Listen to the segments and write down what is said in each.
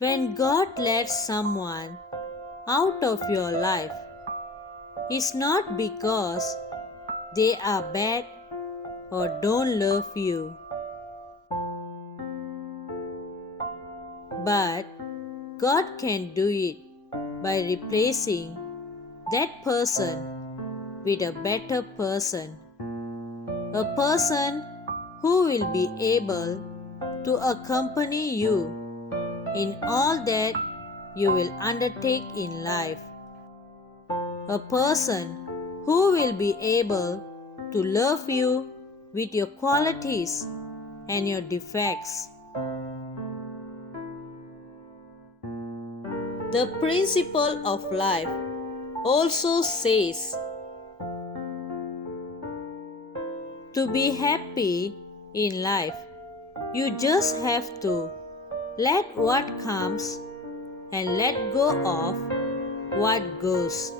When God lets someone out of your life, it's not because they are bad or don't love you, but God can do it by replacing that person with a better person, a person who will be able to accompany you in all that you will undertake in life, a person who will be able to love you with your qualities and your defects. The principle of life also says to be happy in life, you just have to let what comes and let go of what goes.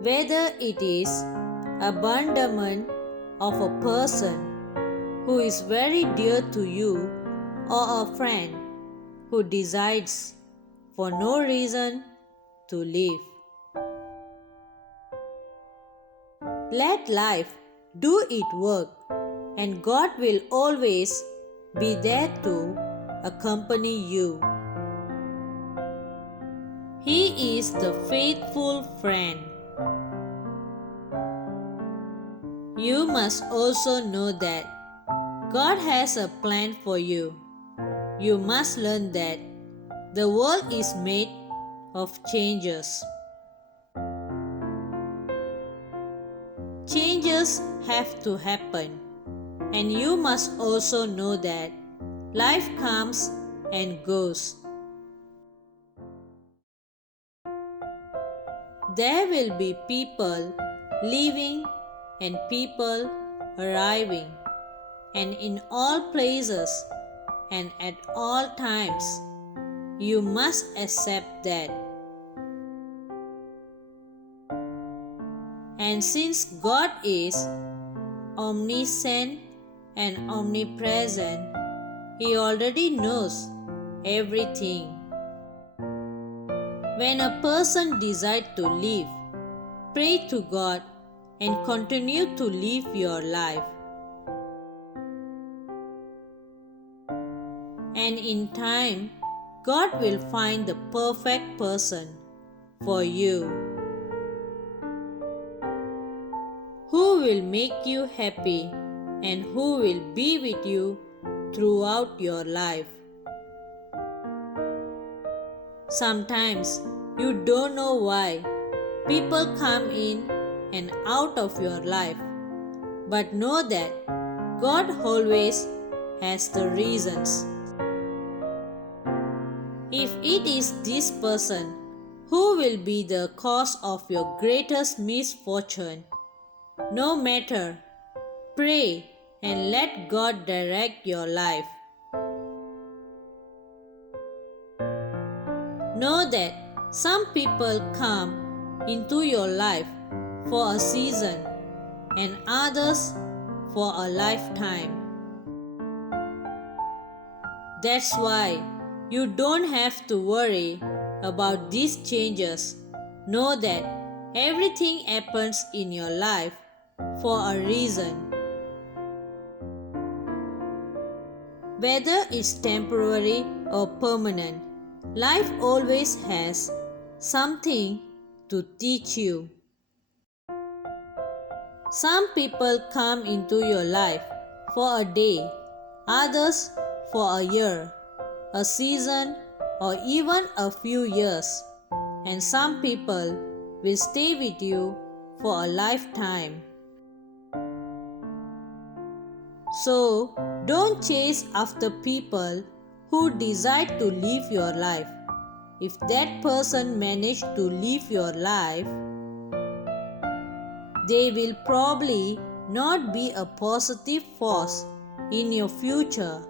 Whether it is abandonment of a person who is very dear to you or a friend who decides for no reason to leave. Let life do its work, and God will always be there to accompany you. He is the faithful friend. You must also know that God has a plan for you. You must learn that the world is made of changes. Changes have to happen, and you must also know that life comes and goes. There will be people leaving and people arriving, and in all places and at all times, you must accept that. And since God is omniscient and omnipresent, He already knows everything. When a person decides to leave, pray to God and continue to live your life. And in time, God will find the perfect person for you, who will make you happy and who will be with you throughout your life. Sometimes you don't know why people come in and out of your life, but know that God always has the reasons. If it is this person who will be the cause of your greatest misfortune, no matter, pray and let God direct your life. Know that some people come into your life for a season and others for a lifetime. That's why you don't have to worry about these changes. Know that everything happens in your life for a reason. Whether it's temporary or permanent, life always has something to teach you. Some people come into your life for a day, others for a year, a season, or even a few years, and some people will stay with you for a lifetime. So, don't chase after people who decide to live your life. If that person managed to live your life, they will probably not be a positive force in your future.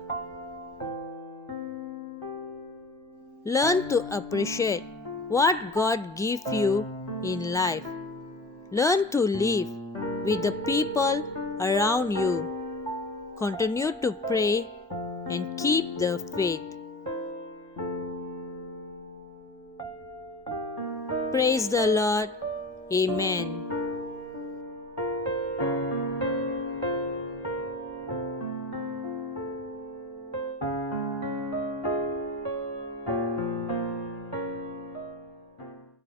Learn to appreciate what God gives you in life. Learn to live with the people around you. Continue to pray and keep the faith. Praise the Lord. Amen.